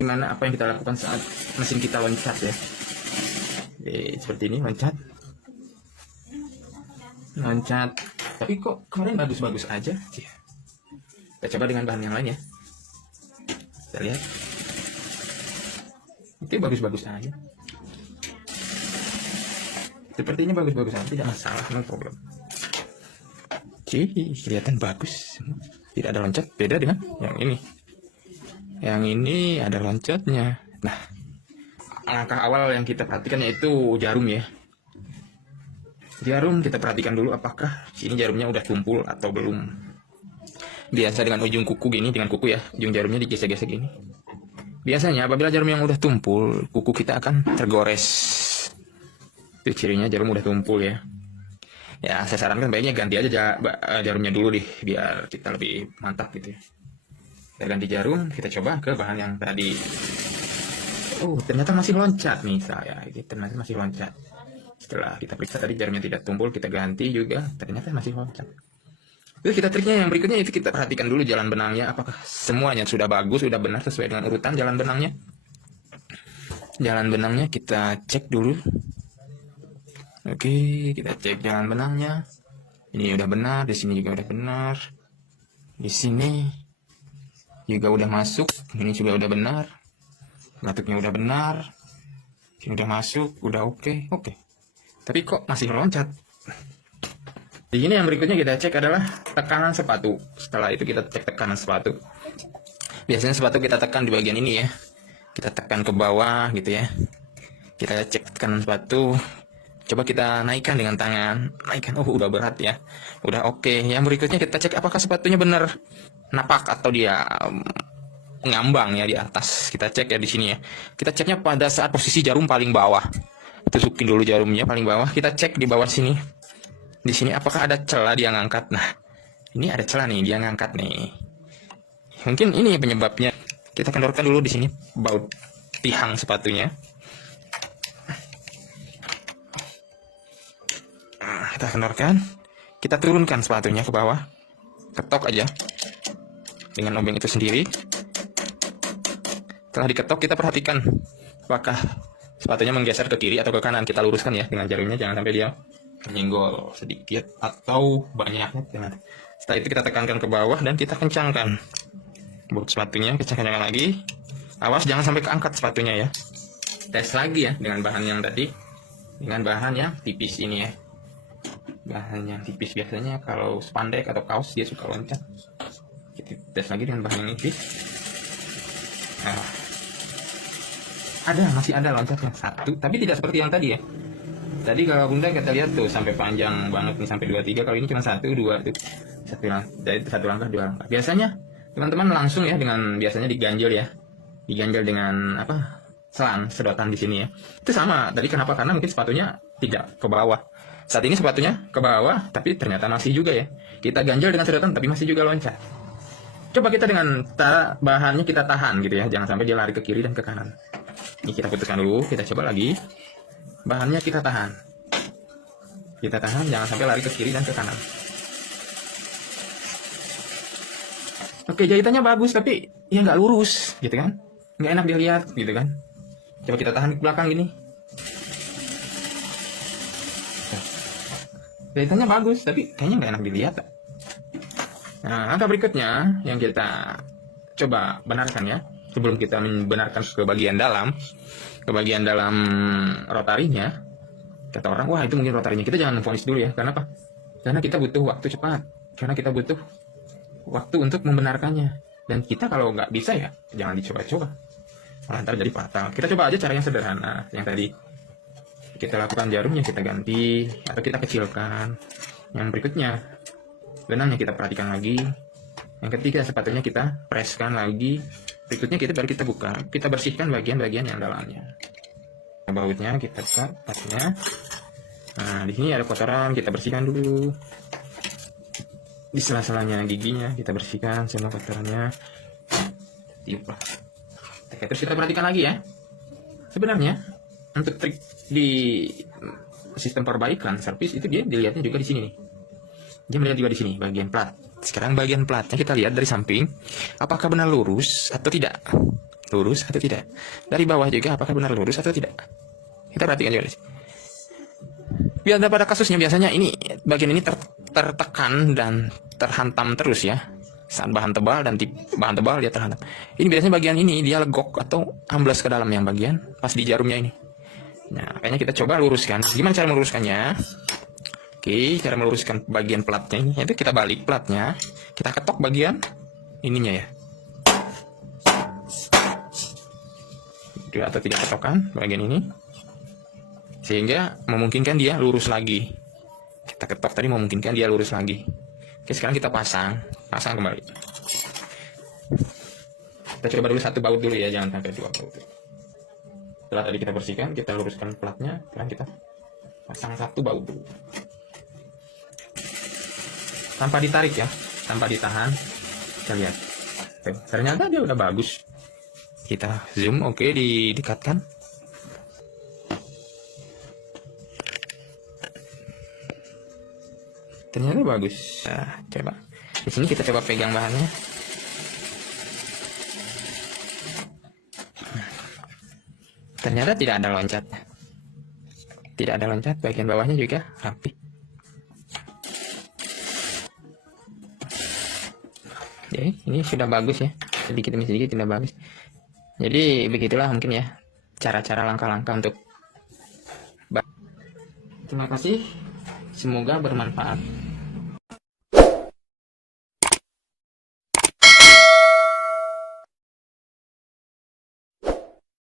Gimana apa yang kita lakukan saat mesin kita loncat ya. Seperti ini, loncat. Tapi kok kemarin bagus-bagus aja. Kita coba dengan bahan yang lain ya. Kita lihat. Itu bagus-bagus aja. Sepertinya bagus-bagus aja, tidak masalah, no problem. Kelihatan bagus. Tidak ada loncat, beda dengan yang ini. Yang ini ada loncatnya. Nah, langkah awal yang kita perhatikan yaitu jarum ya. Jarum kita perhatikan dulu apakah ini jarumnya udah tumpul atau belum. Biasa dengan ujung kuku gini, dengan kuku ya, ujung jarumnya digesek-gesek gini. Biasanya apabila jarum yang udah tumpul, kuku kita akan tergores. Itu cirinya jarum udah tumpul ya. Ya, saya sarankan baiknya ganti aja jarumnya dulu deh, biar kita lebih mantap gitu ya. Kita ganti jarum, kita coba ke bahan yang tadi. Oh, ternyata masih loncat nih saya. Ternyata masih loncat. Setelah kita periksa tadi jarumnya tidak tumpul, kita ganti juga, ternyata masih loncat. Terus kita triknya yang berikutnya itu kita perhatikan dulu jalan benangnya, apakah semuanya sudah bagus, sudah benar sesuai dengan urutan jalan benangnya. Jalan benangnya kita cek dulu. Oke, kita cek jalan benangnya. Ini udah benar, di sini juga udah benar. Di sini juga udah masuk, ini juga udah benar. Batuknya udah benar. Ini udah masuk, udah oke. Tapi kok masih meloncat? Di sini yang berikutnya kita cek adalah tekanan sepatu. Setelah itu kita cek tekanan sepatu. Biasanya sepatu kita tekan di bagian ini ya. Kita tekan ke bawah gitu ya. Kita cek tekanan sepatu. Coba kita naikkan dengan tangan. Naikkan, udah berat ya. Udah oke. Yang berikutnya kita cek apakah sepatunya benar napak atau dia ngambang ya di atas. Kita cek ya di sini ya. Kita ceknya pada saat posisi jarum paling bawah. Tusukin dulu jarumnya paling bawah. Kita cek di bawah sini. Di sini apakah ada celah dia ngangkat. Nah, ini ada celah nih, dia ngangkat nih. Mungkin ini penyebabnya. Kita kendorkan dulu di sini baut tihang sepatunya. Nah, kita kendorkan. Kita turunkan sepatunya ke bawah. Ketok aja dengan obeng itu sendiri. Setelah diketok, kita perhatikan apakah sepatunya menggeser ke kiri atau ke kanan. Kita luruskan ya dengan jarumnya, jangan sampai dia menyenggol sedikit atau banyaknya. Setelah itu kita tekankan ke bawah dan kita kencangkan baut sepatunya, kencangkan lagi. Awas jangan sampai keangkat sepatunya ya. Tes lagi ya dengan bahan yang tadi, dengan bahan yang tipis ini ya. Bahan yang tipis biasanya kalau spandek atau kaos dia suka loncat. Kita tes lagi dengan bahan yang tipis. Nah, masih ada loncatnya satu, tapi tidak seperti yang tadi ya. Tadi kalau bunda kita lihat tuh sampai panjang banget nih, sampai 2-3. Kalau ini cuma 1-2 tuh. Satu langkah, 2 langkah. Biasanya teman-teman langsung ya dengan biasanya diganjel ya. Diganjel dengan apa? Sedotan di sini ya. Itu sama. Tadi kenapa? Karena mungkin sepatunya tidak ke bawah. Saat ini sepatunya ke bawah, tapi ternyata masih juga ya. Kita ganjel dengan sedotan tapi masih juga loncat. Coba kita dengan bahannya kita tahan gitu ya. Jangan sampai dia lari ke kiri dan ke kanan. Ini kita putuskan dulu, kita coba lagi. Bahannya kita tahan. Kita tahan, jangan sampai lari ke kiri dan ke kanan. Oke, jahitannya bagus, tapi ya nggak lurus, gitu kan? Nggak enak dilihat, gitu kan? Coba kita tahan ke belakang gini. Jahitannya bagus, tapi kayaknya nggak enak dilihat. Nah, langkah berikutnya yang kita coba benarkan ya. Sebelum kita membenarkan ke bagian dalam rotarinya, kata orang, wah itu mungkin rotarinya. Kita jangan vonis dulu ya. Kenapa? Karena kita butuh waktu cepat. Karena kita butuh waktu untuk membenarkannya. Dan kita kalau nggak bisa ya, jangan dicoba-coba. Malah ntar jadi fatal. Kita coba aja cara yang sederhana. Yang tadi kita lakukan jarumnya kita ganti atau kita kecilkan. Yang berikutnya, benangnya kita perhatikan lagi. Yang ketiga, sepatunya kita preskan lagi. Berikutnya baru kita buka, kita bersihkan bagian-bagian yang dalamnya. Bautnya kita cut, patnya. Nah, di sini ada kotoran, kita bersihkan dulu. Di sela-selanya giginya kita bersihkan semua kotorannya. Tiup lah. Oke, terus kita perhatikan lagi ya. Sebenarnya untuk trik di sistem perbaikan servis itu dia dilihatnya juga di sini nih. Dia melihat juga di sini bagian plat. Sekarang bagian platnya kita lihat dari samping, apakah benar lurus atau tidak. lurus atau tidak. Dari bawah juga apakah benar lurus atau tidak. Kita perhatikan juga. Biar pada kasusnya biasanya ini bagian ini tertekan dan terhantam terus ya. Saat bahan tebal dan bahan tebal dia terhantam. Ini biasanya bagian ini dia legok atau amblas ke dalam yang bagian pas di jarumnya ini. Nah, kayaknya kita coba luruskan. Gimana cara meluruskannya? Oke, cara meluruskan bagian platnya ini, itu kita balik platnya, kita ketok bagian ininya ya. Dia atau tidak ketokan bagian ini, sehingga memungkinkan dia lurus lagi. Kita ketok tadi memungkinkan dia lurus lagi. Oke, sekarang kita pasang kembali. Kita coba dulu satu baut dulu ya, jangan sampai dua baut. Setelah tadi kita bersihkan, kita luruskan platnya, sekarang kita pasang satu baut dulu. Tanpa ditarik ya, tanpa ditahan. Kita lihat. Ternyata dia udah bagus. Kita zoom, oke, didekatkan. Ternyata bagus. Nah, coba. Di sini kita coba pegang bahannya. Ternyata tidak ada loncat. Tidak ada loncat, bagian bawahnya juga rapi. Jadi ini sudah bagus ya, sedikit demi sedikit sudah bagus. Jadi begitulah mungkin ya cara-cara langkah-langkah untuk. Terima kasih, semoga bermanfaat.